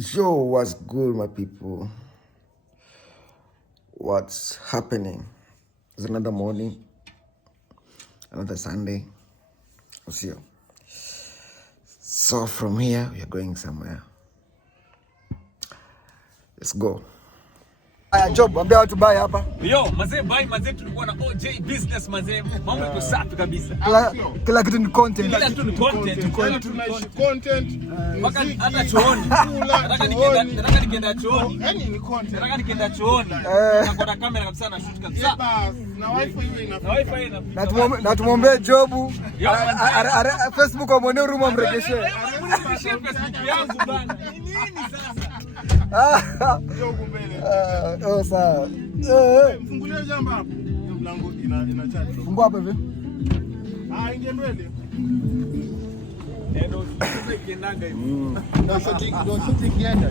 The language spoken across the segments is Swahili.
Yo, what's good, my people? What's happening? It's another morning, another Sunday. We'll see you. So from here, we are going somewhere. Let's go. Aya Job, ambia watu buy hapa. Yo, mazee buy mazee, tulikuwa na OJ business mazee. Mambo iko safi kabisa. Kila kitu ni content. Kila kitu ni content. Tunaishi content. Mpaka hata chooni. Nataka nikienda chooni. Yaani ni content. Nataka nikienda chooni. Nako na kamera kabisa na shoot kabisa. Na wifi hiyo inafaa. Na tumwombee Job. Facebook amwonee huruma amrejeshe. Mrejeshe Facebook yangu bana. Nini sasa? Job mbele. Oh sawa. Fungulia jambo hapo. Mlango ina chat. Fungua hapo hivi. Ingia mbele. Ndio tukiendaga hivi. Ndio shooting kienda.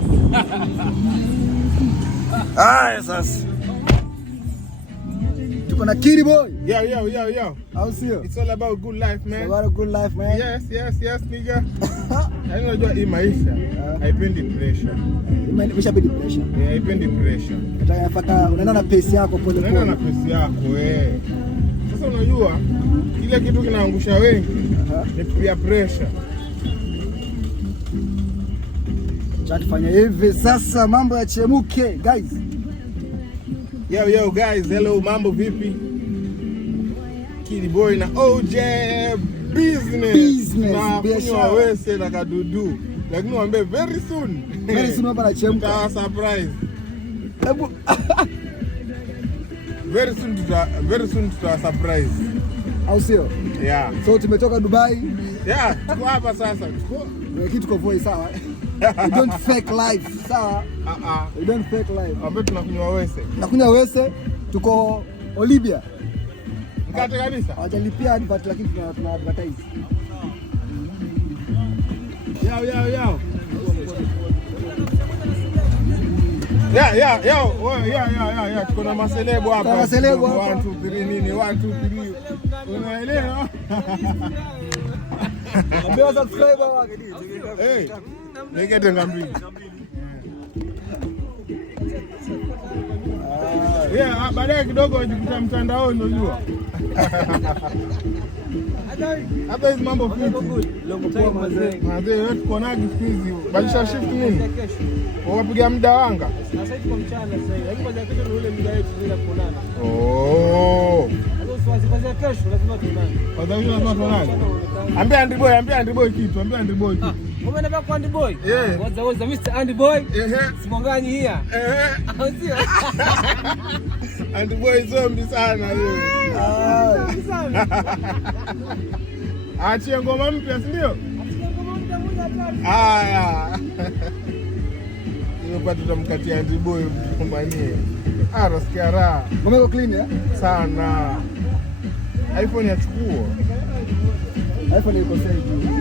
Sasa. Tuko na Kiri boy. Yo. How see you? It's all about good life, man. About a good life, man. Yes, nigga. Yaani unajua hii maisha haipendi pressure. Imeshabidi pressure. Haipendi pressure. Nataka unaenda na pace yako pole pole. Unaenda na pace yako Sasa unajua kile kitu kinaangusha wengi ni pia pressure. Tufanye hivi sasa mambo yachemuke, guys. Yo guys, hello, mambo vipi? Kiri boy na OJ business. Na kunywa wese na kadudu. Lakini waambie very soon hapa na chemka. Tuta surprise. Very soon tuta surprise. Au sio? Yeah. So tumetoka Dubai. Yeah, tuko hapa sasa. Kitu kwa voice sawa. You don't fake life, sawa? You don't fake life. Ambapo tunakunywa wese. Nakunywa wese, tuko Olivia. Mkate kabisa. Hawajalipia advert lakini tuna advertise. Yo. Yeah. Tuko na maselebo hapa. Maselebo hapa. 1 2 3 nini? 1 2 3. Unaelewa? Ambia subscriber wake Nikete ngambi. Baadaye kidogo wajikuta mtandaoni unajua. Hapa hizi mambo vipi? Longo mazee. Wewe tuko na gifizi. Balisha shift nini? Wapiga muda wanga. Sasa hivi kwa mchana sasa hivi. Lakini baada ya kesho ule muda wetu bila kuonana. Kwanza kesho lazima tuonane. Ambia Andy Boy kitu. Umeenda kwa Andy Boy? Waza Mr. Andy Boy. Simonganyi hia. Sio. Andy Boy zombie sana yeye. Achie ngoma mpya, si ndio? Nimepata tutamkatia Andy Boy mkumbanie. Nasikia raha. Ngoma iko clean sana. iPhone yachukua. iPhone iko sahihi.